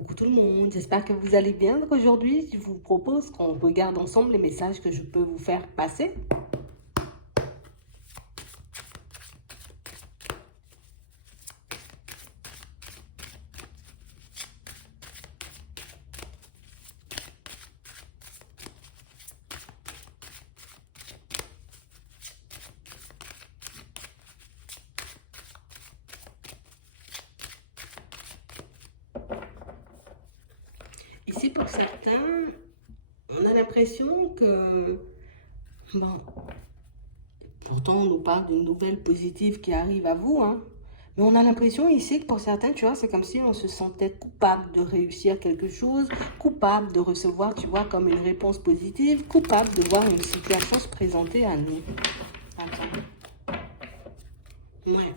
Coucou tout le monde, j'espère que vous allez bien. Donc aujourd'hui, je vous propose qu'on regarde ensemble les messages que je peux vous faire passer. Ici, pour certains, on a l'impression que, bon, pourtant on nous parle d'une nouvelle positive qui arrive à vous, hein. Mais on a l'impression ici que pour certains, tu vois, c'est comme si on se sentait coupable de réussir quelque chose, coupable de recevoir, tu vois, comme une réponse positive, coupable de voir une situation se présenter à nous. Attends. Ouais.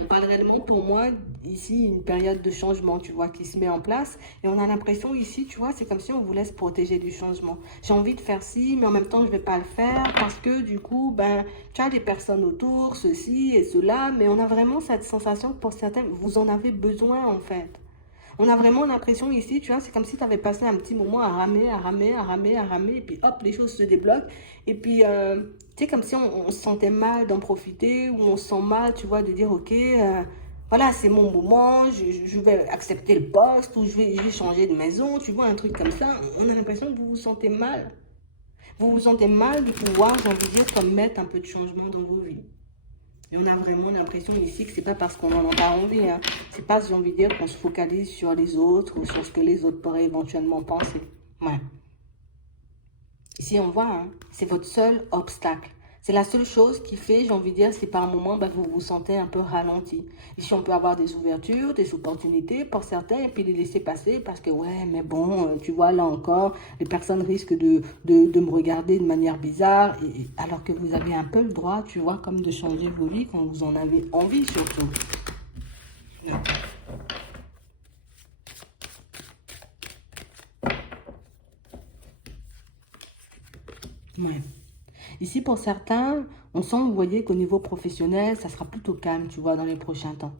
On parle réellement pour moi ici une période de changement, tu vois, qui se met en place. Et on a l'impression ici, tu vois, c'est comme si on vous laisse protéger du changement. J'ai envie de faire ci, mais en même temps, je ne vais pas le faire parce que du coup, ben, tu as des personnes autour, ceci et cela. Mais on a vraiment cette sensation que pour certains, vous en avez besoin en fait. On a vraiment l'impression ici, tu vois, c'est comme si tu avais passé un petit moment à ramer, à ramer, à ramer, à ramer, et puis hop, les choses se débloquent. Et puis, tu sais, comme si on se sentait mal d'en profiter, ou on se sent mal, tu vois, de dire, ok, voilà, c'est mon moment, je vais accepter le poste, ou je vais changer de maison, tu vois, un truc comme ça. On a l'impression que vous vous sentez mal. Vous vous sentez mal de pouvoir, j'ai envie de dire, comme mettre un peu de changement dans vos vies. Et on a vraiment l'impression ici que c'est pas parce qu'on en a pas envie, hein. C'est pas, j'ai envie de dire, qu'on se focalise sur les autres ou sur ce que les autres pourraient éventuellement penser. Ouais. Ici, on voit, hein, c'est votre seul obstacle. C'est la seule chose qui fait, j'ai envie de dire, si par moment, ben, vous vous sentez un peu ralenti. Ici, on peut avoir des ouvertures, des opportunités pour certains, et puis les laisser passer parce que, ouais, mais bon, tu vois, là encore, les personnes risquent de me regarder de manière bizarre, alors que vous avez un peu le droit, tu vois, comme de changer vos vies quand vous en avez envie, surtout. Ouais. Ici, pour certains, on sent, vous voyez, qu'au niveau professionnel, ça sera plutôt calme, tu vois, dans les prochains temps.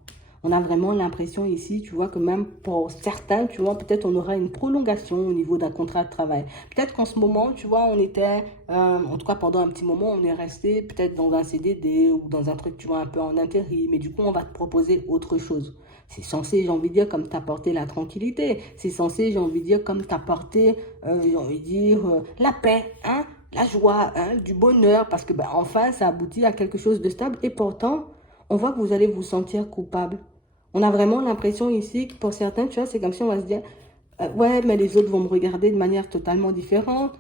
On a vraiment l'impression ici, tu vois, que même pour certains, tu vois, peut-être on aura une prolongation au niveau d'un contrat de travail. Peut-être qu'en ce moment, tu vois, on était, en tout cas pendant un petit moment, on est resté peut-être dans un CDD ou dans un truc, tu vois, un peu en intérim. Mais du coup, on va te proposer autre chose. C'est censé, j'ai envie de dire, comme t'apporter la tranquillité. C'est censé, j'ai envie de dire, comme t'apporter, j'ai envie de dire, la paix, hein, la joie, hein, du bonheur, parce que ben, enfin, ça aboutit à quelque chose de stable. Et pourtant, on voit que vous allez vous sentir coupable. On a vraiment l'impression ici que pour certains, tu vois, c'est comme si on va se dire, ouais, mais les autres vont me regarder de manière totalement différente.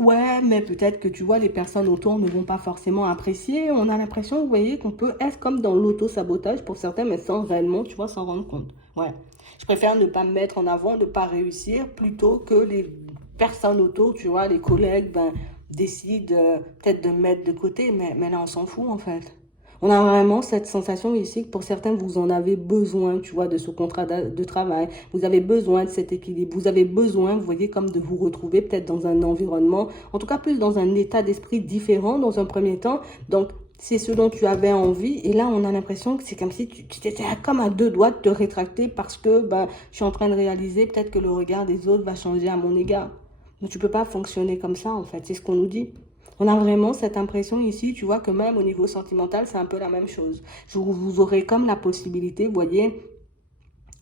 Ouais, mais peut-être que tu vois, les personnes autour ne vont pas forcément apprécier. On a l'impression, vous voyez, qu'on peut être comme dans l'auto-sabotage pour certains, mais sans réellement, tu vois, s'en rendre compte. Ouais. Je préfère ne pas me mettre en avant, ne pas réussir, plutôt que les personnes autour, tu vois, les collègues, ben, décident peut-être de me mettre de côté, mais là, on s'en fout, en fait. On a vraiment cette sensation ici que pour certains, vous en avez besoin, tu vois, de ce contrat de travail. Vous avez besoin de cet équilibre. Vous avez besoin, vous voyez, comme de vous retrouver peut-être dans un environnement, en tout cas plus dans un état d'esprit différent dans un premier temps. Donc, c'est ce dont tu avais envie. Et là, on a l'impression que c'est comme si tu étais comme à deux doigts de te rétracter parce que ben, je suis en train de réaliser peut-être que le regard des autres va changer à mon égard. Mais tu ne peux pas fonctionner comme ça, en fait. C'est ce qu'on nous dit. On a vraiment cette impression ici, tu vois, que même au niveau sentimental, c'est un peu la même chose. Vous aurez comme la possibilité, vous voyez,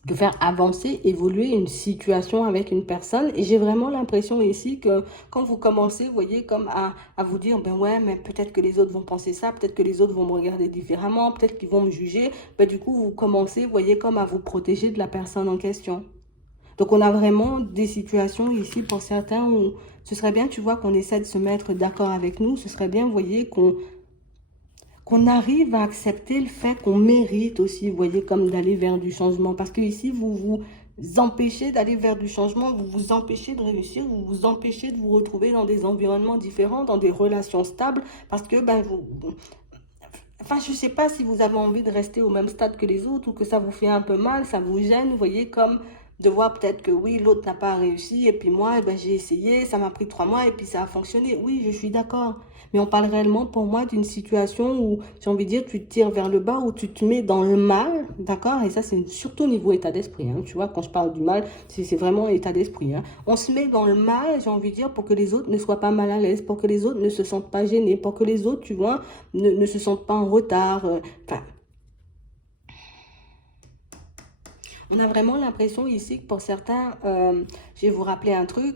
de faire avancer, évoluer une situation avec une personne. Et j'ai vraiment l'impression ici que quand vous commencez, vous voyez, comme à vous dire, ben ouais, mais peut-être que les autres vont penser ça, peut-être que les autres vont me regarder différemment, peut-être qu'ils vont me juger. Ben du coup, vous commencez, vous voyez, comme à vous protéger de la personne en question. Donc, on a vraiment des situations ici pour certains où ce serait bien, tu vois, qu'on essaie de se mettre d'accord avec nous. Ce serait bien, vous voyez, qu'on arrive à accepter le fait qu'on mérite aussi, vous voyez, comme d'aller vers du changement. Parce que ici, vous vous empêchez d'aller vers du changement, vous vous empêchez de réussir, vous vous empêchez de vous retrouver dans des environnements différents, dans des relations stables, parce que, ben, enfin, je ne sais pas si vous avez envie de rester au même stade que les autres ou que ça vous fait un peu mal, ça vous gêne, vous voyez, comme De voir peut-être que oui, l'autre n'a pas réussi, et puis moi, eh ben, j'ai essayé, ça m'a pris 3 mois, et puis ça a fonctionné. Oui, je suis d'accord. Mais on parle réellement pour moi d'une situation où, j'ai envie de dire, tu te tires vers le bas, où tu te mets dans le mal, d'accord? Et ça, c'est surtout au niveau état d'esprit, hein. Tu vois, quand je parle du mal, c'est vraiment état d'esprit, hein. On se met dans le mal, j'ai envie de dire, pour que les autres ne soient pas mal à l'aise, pour que les autres ne se sentent pas gênés, pour que les autres, tu vois, ne se sentent pas en retard. Enfin, on a vraiment l'impression ici que pour certains, je vais vous rappeler un truc,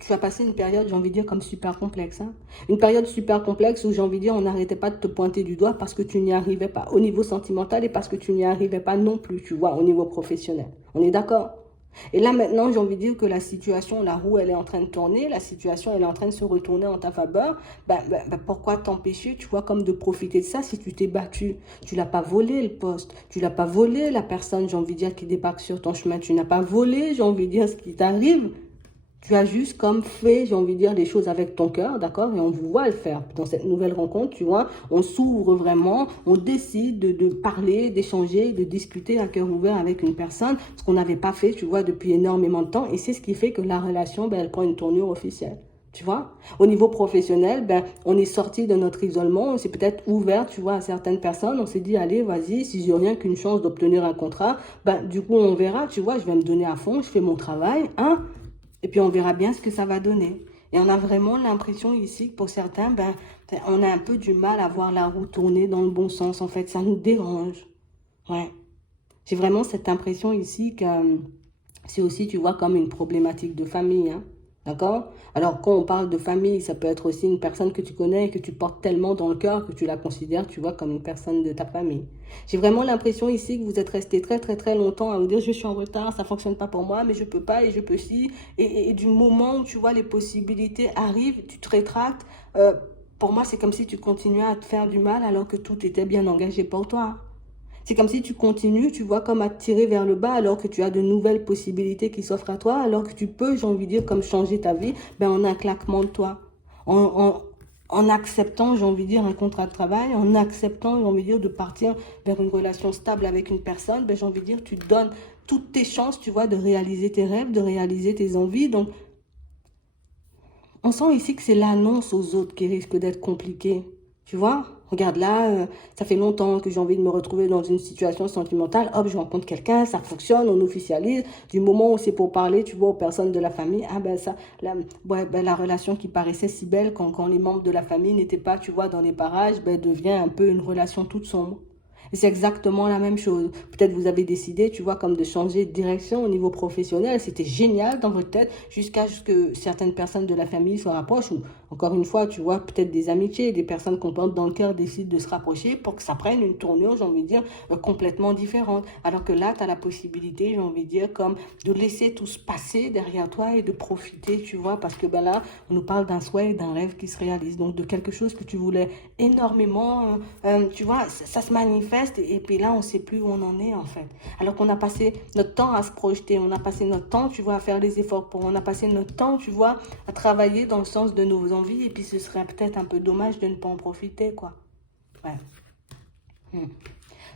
tu as passé une période, j'ai envie de dire, comme super complexe, hein. Une période super complexe où j'ai envie de dire, on n'arrêtait pas de te pointer du doigt parce que tu n'y arrivais pas au niveau sentimental et parce que tu n'y arrivais pas non plus, tu vois, au niveau professionnel. On est d'accord? Et là maintenant, j'ai envie de dire que la situation, la roue, elle est en train de tourner, la situation, elle est en train de se retourner en ta faveur. Pourquoi t'empêcher, tu vois, comme de profiter de ça si tu t'es battu? Tu l'as pas volé le poste, tu l'as pas volé la personne, j'ai envie de dire, qui débarque sur ton chemin. Tu n'as pas volé, j'ai envie de dire, ce qui t'arrive. Tu as juste comme fait, j'ai envie de dire, les choses avec ton cœur, d'accord? Et on vous voit le faire. Dans cette nouvelle rencontre, tu vois, on s'ouvre vraiment, on décide de parler, d'échanger, de discuter à cœur ouvert avec une personne, ce qu'on n'avait pas fait, tu vois, depuis énormément de temps. Et c'est ce qui fait que la relation, ben, elle prend une tournure officielle. Tu vois, au niveau professionnel, ben, on est sorti de notre isolement, on s'est peut-être ouvert, tu vois, à certaines personnes, on s'est dit, allez, vas-y, si j'ai rien qu'une chance d'obtenir un contrat, ben, du coup, on verra, tu vois, je vais me donner à fond, je fais mon travail, hein, et puis on verra bien ce que ça va donner. Et on a vraiment l'impression ici que pour certains, ben, on a un peu du mal à voir la roue tourner dans le bon sens. En fait, ça nous dérange. Ouais. J'ai vraiment cette impression ici que c'est aussi, tu vois, comme une problématique de famille, hein. D'accord? Alors, quand on parle de famille, ça peut être aussi une personne que tu connais et que tu portes tellement dans le cœur que tu la considères, tu vois, comme une personne de ta famille. J'ai vraiment l'impression ici que vous êtes resté très, très, très longtemps à vous dire, je suis en retard, ça fonctionne pas pour moi, mais je peux pas et je peux si. Et du moment où tu vois les possibilités arrivent, tu te rétractes. Pour moi, c'est comme si tu continuais à te faire du mal alors que tout était bien engagé pour toi. C'est comme si tu continues, tu vois, comme à te tirer vers le bas alors que tu as de nouvelles possibilités qui s'offrent à toi, alors que tu peux, j'ai envie de dire, comme changer ta vie, ben, en un claquement de toi. En, en, en acceptant, j'ai envie de dire, un contrat de travail, en acceptant, j'ai envie de dire, de partir vers une relation stable avec une personne, ben, j'ai envie de dire, tu te donnes toutes tes chances, tu vois, de réaliser tes rêves, de réaliser tes envies. Donc, on sent ici que c'est l'annonce aux autres qui risque d'être compliquée. Tu vois? Regarde là, ça fait longtemps que j'ai envie de me retrouver dans une situation sentimentale. Hop, je rencontre quelqu'un, ça fonctionne, on officialise. Du moment où c'est pour parler, tu vois, aux personnes de la famille, ah ben ça, ouais, ben, la relation qui paraissait si belle quand les membres de la famille n'étaient pas, tu vois, dans les parages, ben, devient un peu une relation toute sombre. Et c'est exactement la même chose. Peut-être vous avez décidé, tu vois, comme de changer de direction au niveau professionnel. C'était génial dans votre tête jusqu'à ce que certaines personnes de la famille se rapprochent. Ou encore une fois, tu vois, peut-être des amitiés, des personnes qu'on porte dans le cœur décident de se rapprocher pour que ça prenne une tournure, j'ai envie de dire, complètement différente. Alors que là, tu as la possibilité, j'ai envie de dire, comme de laisser tout se passer derrière toi et de profiter, tu vois, parce que ben là, on nous parle d'un souhait et d'un rêve qui se réalise. Donc de quelque chose que tu voulais énormément, tu vois, ça se manifeste et puis là, on ne sait plus où on en est en fait. Alors qu'on a passé notre temps à se projeter, on a passé notre temps, tu vois, à faire les efforts pour, on a passé notre temps, tu vois, à travailler dans le sens de nos envies et puis ce serait peut-être un peu dommage de ne pas en profiter, quoi. Ouais. Hmm.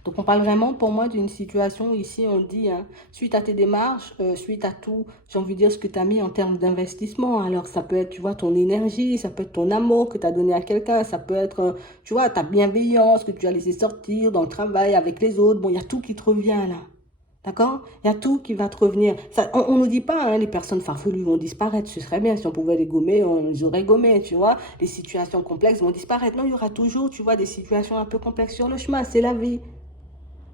Donc on parle vraiment pour moi d'une situation ici, on dit, hein, suite à tes démarches, suite à tout, j'ai envie de dire ce que tu as mis en termes d'investissement. Alors ça peut être, tu vois, ton énergie, ça peut être ton amour que tu as donné à quelqu'un, ça peut être, tu vois, ta bienveillance que tu as laissé sortir dans le travail avec les autres. Bon, il y a tout qui te revient là. D'accord? Il y a tout qui va te revenir. Ça, on ne nous dit pas, hein, les personnes farfelues vont disparaître. Ce serait bien si on pouvait les gommer, on les aurait gommées, tu vois. Les situations complexes vont disparaître. Non, il y aura toujours, tu vois, des situations un peu complexes sur le chemin. C'est la vie.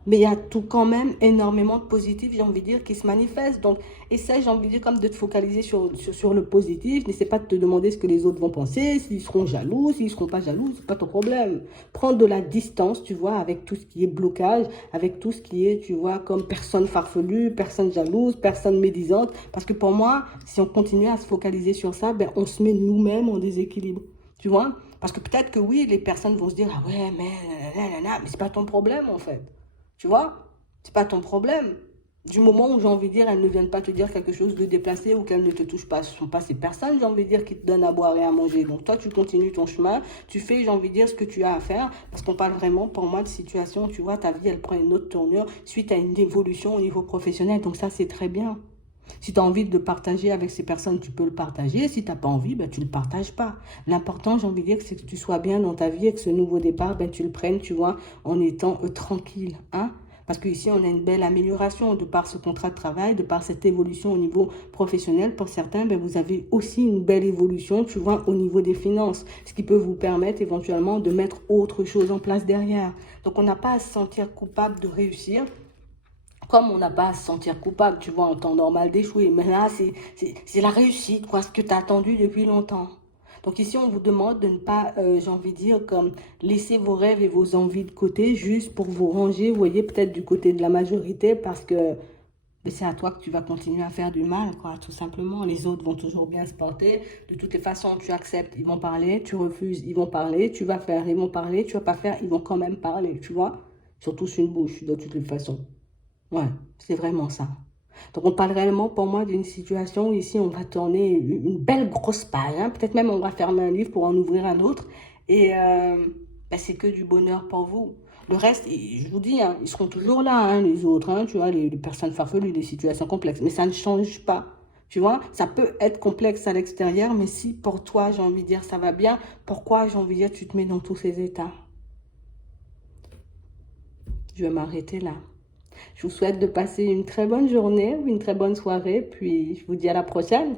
Mais il y a tout quand même énormément de positifs, j'ai envie de dire, qui se manifestent. Donc, essaie, j'ai envie de dire, comme de te focaliser sur le positif. N'essaie pas de te demander ce que les autres vont penser, s'ils seront jaloux, s'ils ne seront pas jaloux, c'est pas ton problème. Prends de la distance, tu vois, avec tout ce qui est blocage, avec tout ce qui est, tu vois, comme personne farfelue, personne jalouse, personne médisante. Parce que pour moi, si on continue à se focaliser sur ça, ben, on se met nous-mêmes en déséquilibre. Tu vois? Parce que peut-être que oui, les personnes vont se dire, ah ouais, mais c'est pas ton problème en fait. Tu vois? C'est pas ton problème. Du moment où j'ai envie de dire, elles ne viennent pas te dire quelque chose de déplacé ou qu'elles ne te touchent pas. Ce ne sont pas ces personnes, j'ai envie de dire, qui te donnent à boire et à manger. Donc toi, tu continues ton chemin, tu fais, j'ai envie de dire, ce que tu as à faire. Parce qu'on parle vraiment, pour moi, de situation, tu vois, ta vie, elle prend une autre tournure suite à une évolution au niveau professionnel. Donc ça, c'est très bien. Si tu as envie de le partager avec ces personnes, tu peux le partager. Si tu n'as pas envie, ben, tu ne le partages pas. L'important, j'ai envie de dire, c'est que tu sois bien dans ta vie et que ce nouveau départ, ben, tu le prennes, tu vois, en étant tranquille. Hein? Parce qu'ici, on a une belle amélioration de par ce contrat de travail, de par cette évolution au niveau professionnel. Pour certains, ben, vous avez aussi une belle évolution, tu vois, au niveau des finances, ce qui peut vous permettre éventuellement de mettre autre chose en place derrière. Donc, on n'a pas à se sentir coupable de réussir. Comme on n'a pas à se sentir coupable, tu vois, en temps normal d'échouer. Mais là, c'est la réussite, quoi, ce que tu as attendu depuis longtemps. Donc ici, on vous demande de ne pas, j'ai envie de dire, comme laisser vos rêves et vos envies de côté juste pour vous ranger, vous voyez, peut-être du côté de la majorité parce que c'est à toi que tu vas continuer à faire du mal, quoi, tout simplement. Les autres vont toujours bien se porter. De toutes les façons, tu acceptes, ils vont parler, tu refuses, ils vont parler, tu vas faire, ils vont parler, tu vas pas faire, ils vont quand même parler, tu vois. Surtout sur une bouche, de toutes les façons. Ouais, c'est vraiment ça. Donc, on parle réellement pour moi d'une situation où ici, on va tourner une belle grosse page. Hein. Peut-être même on va fermer un livre pour en ouvrir un autre. Et ben, c'est que du bonheur pour vous. Le reste, je vous dis, hein, ils seront toujours là, hein, les autres, hein, tu vois, les personnes farfelues, les situations complexes. Mais ça ne change pas. Tu vois, ça peut être complexe à l'extérieur, mais si pour toi, j'ai envie de dire, ça va bien, pourquoi, j'ai envie de dire, tu te mets dans tous ces états? Je vais m'arrêter là. Je vous souhaite de passer une très bonne journée ou une très bonne soirée, puis je vous dis à la prochaine.